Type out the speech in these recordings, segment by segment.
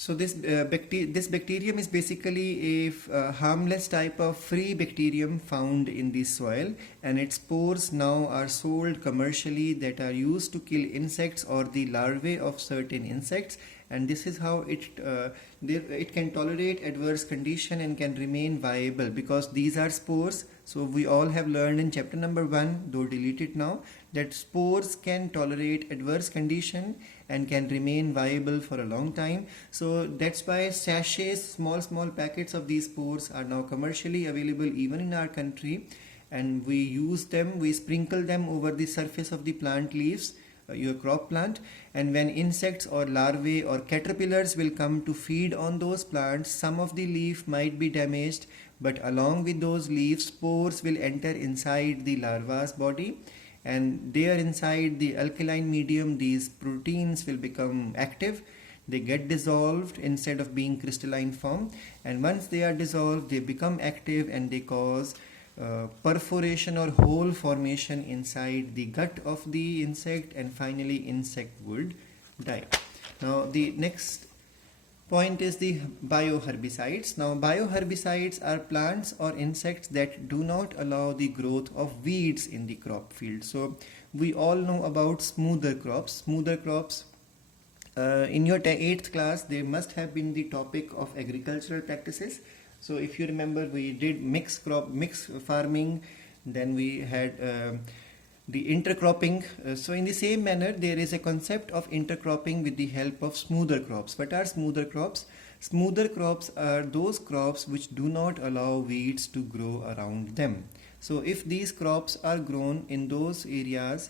So this bacterium is basically a harmless type of free bacterium found in the soil, and its spores now are sold commercially that are used to kill insects or the larvae of certain insects. And this is how it can tolerate adverse condition and can remain viable, because these are spores. So we all have learned in chapter number 1, though deleted now, that spores can tolerate adverse condition and can remain viable for a long time. So that's why sachets, small packets of these spores are now commercially available even in our country, and we use them, we sprinkle them over the surface of the plant leaves, your crop plant, and when insects or larvae or caterpillars will come to feed on those plants, some of the leaf might be damaged, but along with those leaves, spores will enter inside the larva's body, and there inside the alkaline medium, these proteins will become active. They get dissolved instead of being crystalline form, and once they are dissolved, they become active and they cause perforation or hole formation inside the gut of the insect, and finally insect would die. Now the next point is the bioherbicides. Now bioherbicides are plants or insects that do not allow the growth of weeds in the crop field. So we all know about smoother crops. In your 8th class, they must have been the topic of agricultural practices. So if you remember, we did mixed farming, then we had the intercropping. So in the same manner, there is a concept of intercropping with the help of smoother crops. What are smoother crops? Smoother crops are those crops which do not allow weeds to grow around them. So if these crops are grown in those areas,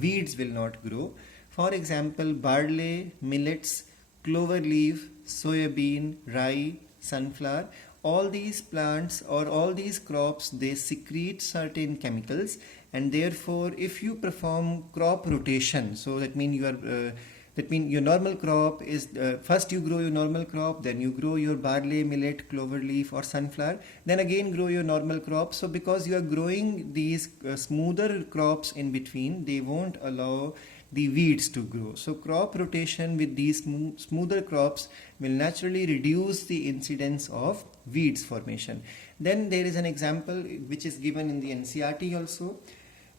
weeds will not grow. For example, barley, millets, clover leaf, soybean, rye, sunflower, all these plants or all these crops, they secrete certain chemicals, and therefore if you perform crop rotation, so that means your normal crop is first you grow your normal crop, then you grow your barley, millet, clover leaf or sunflower, then again grow your normal crop. So because you are growing these smoother crops in between, they won't allow the weeds to grow. So crop rotation with these smoother crops will naturally reduce the incidence of weeds formation. Then there is an example which is given in the NCERT also,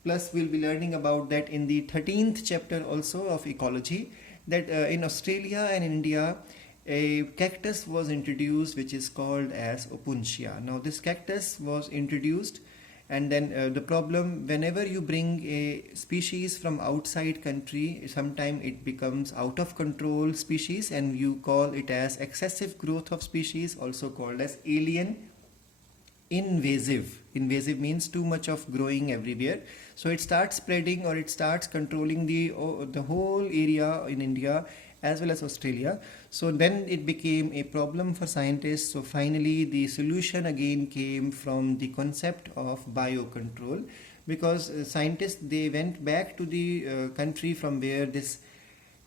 plus we'll be learning about that in the 13th chapter also of ecology, that in Australia and in India a cactus was introduced which is called as opuntia. Now this cactus was introduced, and then the problem, whenever you bring a species from outside country, sometime it becomes out of control species, and you call it as excessive growth of species, also called as alien invasive. Invasive means too much of growing everywhere. So it starts spreading, or it starts controlling the whole area in India as well as Australia. So then it became a problem for scientists. So finally the solution again came from the concept of biocontrol, because scientists, they went back to the country from where this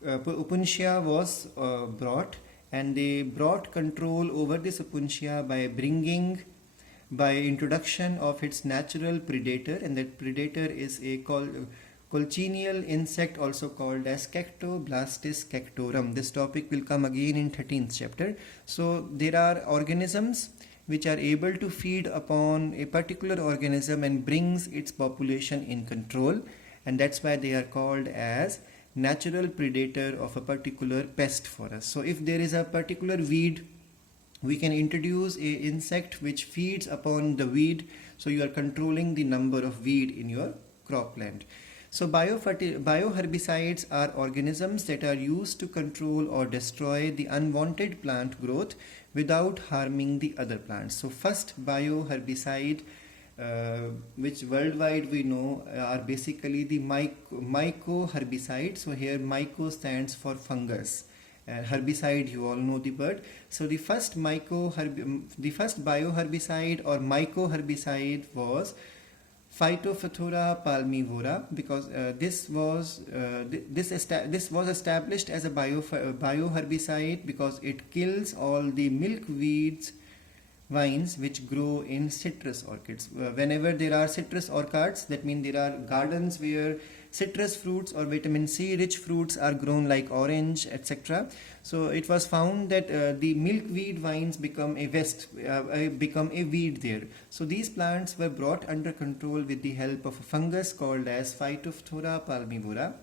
opuntia was brought, and they brought control over this opuntia by introduction of its natural predator, and that predator is a Colchineal insect, also called as Cactoblastis cactorum. This topic will come again in 13th chapter. So there are organisms which are able to feed upon a particular organism and brings its population in control, and that's why they are called as natural predator of a particular pest for us. So if there is a particular weed, we can introduce a insect which feeds upon the weed, so you are controlling the number of weed in your cropland. So bioherbicides are organisms that are used to control or destroy the unwanted plant growth without harming the other plants. So first bioherbicide which worldwide we know are basically the mycoherbicide. So here myco stands for fungus. Herbicide, you all know the word. So the first bioherbicide or mycoherbicide was Phytophthora palmivora, because this was established as a bioherbicide because it kills all the milkweed vines which grow in citrus orchids. Whenever there are citrus orchards, that means there are gardens where citrus fruits or vitamin C rich fruits are grown like orange, etc. So it was found that the milkweed vines become a weed there. So these plants were brought under control with the help of a fungus called as Phytophthora palmivora.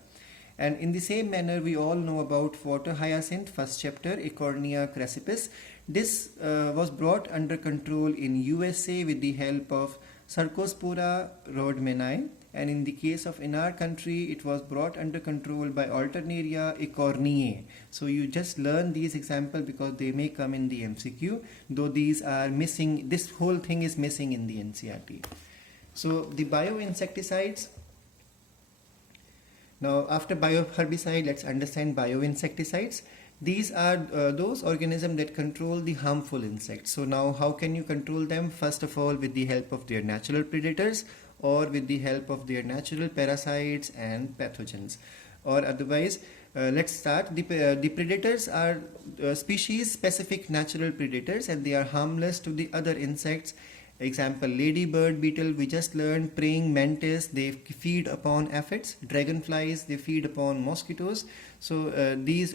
And in the same manner, we all know about water hyacinth, first chapter, Ecornia crassipes. This was brought under control in USA with the help of Sarcospora rodmani. And in the case of in our country, it was brought under control by Alternaria ecorniae. So you just learn these examples because they may come in the MCQ, though these are missing, this whole thing is missing in the NCERT. So the bioinsecticides. Now, after bioherbicide, let's understand bioinsecticides. These are those organisms that control the harmful insects. So now, how can you control them? First of all, with the help of their natural predators or with the help of their natural parasites and pathogens. Or otherwise, let's start. The predators are species-specific natural predators, and they are harmless to the other insects. Example, ladybird beetle, we just learned, praying mantis, they feed upon aphids, dragonflies, they feed upon mosquitoes. So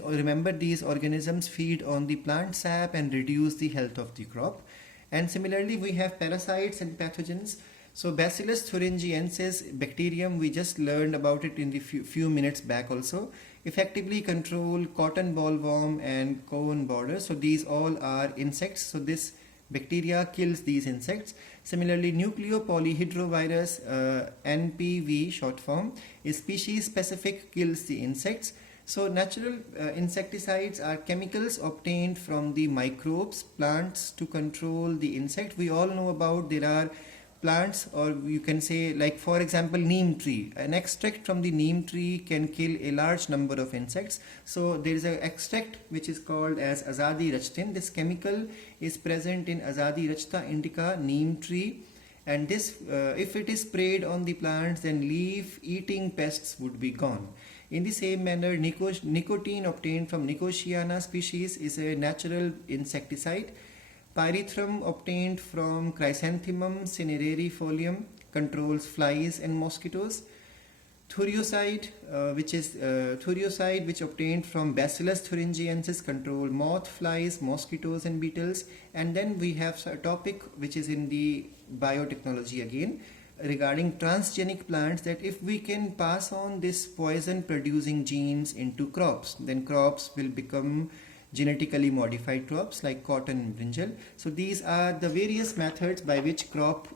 remember these organisms feed on the plant sap and reduce the health of the crop. And similarly, we have parasites and pathogens. So Bacillus thuringiensis bacterium, we just learned about it in the few minutes back also, effectively control cotton bollworm and cone border. So these all are insects. So this bacteria kills these insects. Similarly, nucleopolyhedrovirus, NPV short form, is species specific, kills the insects. So natural insecticides are chemicals obtained from the microbes, plants to control the insect. We all know about there are plants, or you can say, like for example, neem tree. An extract from the neem tree can kill a large number of insects. So there is an extract which is called as Azadirachtin. This chemical is present in Azadirachta indica neem tree, and this if it is sprayed on the plants, then leaf eating pests would be gone. In the same manner, nicotine obtained from Nicotiana species is a natural insecticide. Pyrethrum obtained from Chrysanthemum cinerarifolium controls flies and mosquitoes. Thurioside, which obtained from Bacillus thuringiensis, control moth, flies, mosquitoes and beetles. And then we have a topic which is in the biotechnology again, regarding transgenic plants, that if we can pass on this poison producing genes into crops, then crops will become genetically modified crops like cotton and brinjal. So these are the various methods by which crop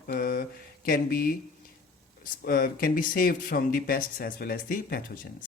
can be saved from the pests as well as the pathogens.